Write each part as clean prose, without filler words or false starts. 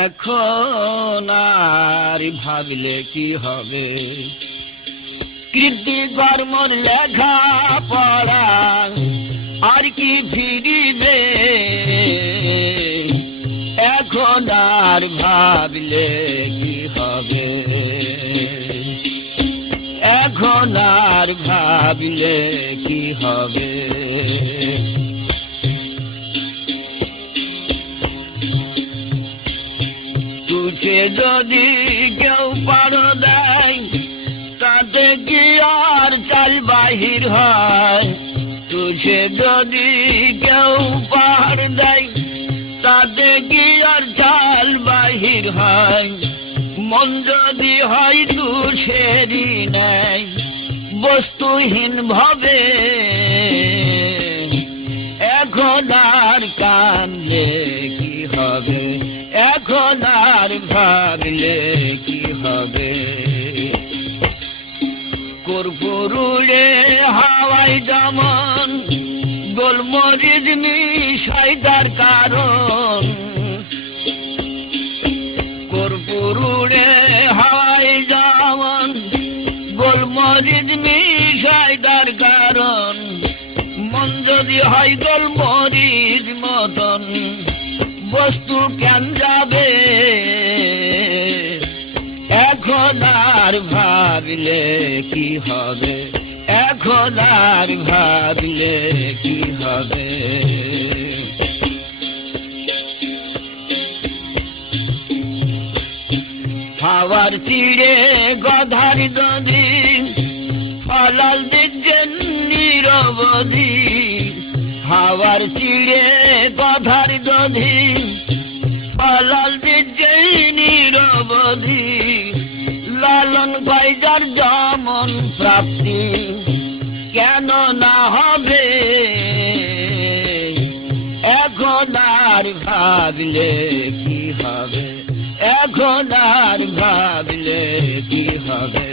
এখন আর ভাবলে কি হবে, কৃতি কর্মর লেখা পড়া আর কি ফিরিবে, এখন আর ভাবলে কি হবে, এখন আর ভাবলে কি হবে। তুঝে যদি কেউ পাড়ো দেয় তাতে কি আর চাল বাহির হয়, তুঝে যদি কেউ পাড় দেয় তাতে কি আর চাল বাহির হয়। মন যদি হয় তুষেরই নেয় বস্তুহীন ভাবে, এখন আর কানলে কি হবে, এখন আর ভাবলে কি হবে। কর্পূরে হাওয়ায় যেমন গোলমরিচ মিশাই তার কারণ, কর্পূরে হাওয়ায় যেমন গোলমরিচ মিশাই তার কারণ। মন যদি হয় গোলমরিচ মতন বস্তু কেন যাবে, এখন আর ভাবলে কি হবে, এখন আর ভাবলে কি হবে। হাওয়ার চিড়ে গধার যদি ফলাল দিচ্ছেন নিরবধি, হাওয়ার চিড়ে গধার যদি ফলাল দিচ্ছে নিরবধি। লালন বাইজার যেমন প্রাপ্তি কেন না হবে, এখন আর ভাবলে কি হবে, এখন আর ভাবলে কি হবে।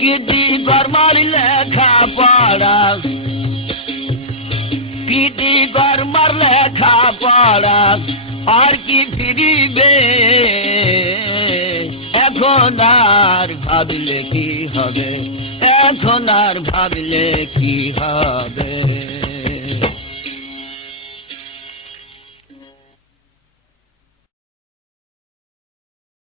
কৃতি কর্মার লেখা পড়া, কৃতি কর্মার লেখা পড়া আর কি ফিরিবে, এখন আর ভাবলে কি হবে, এখন আর ভাবলে কি হবে।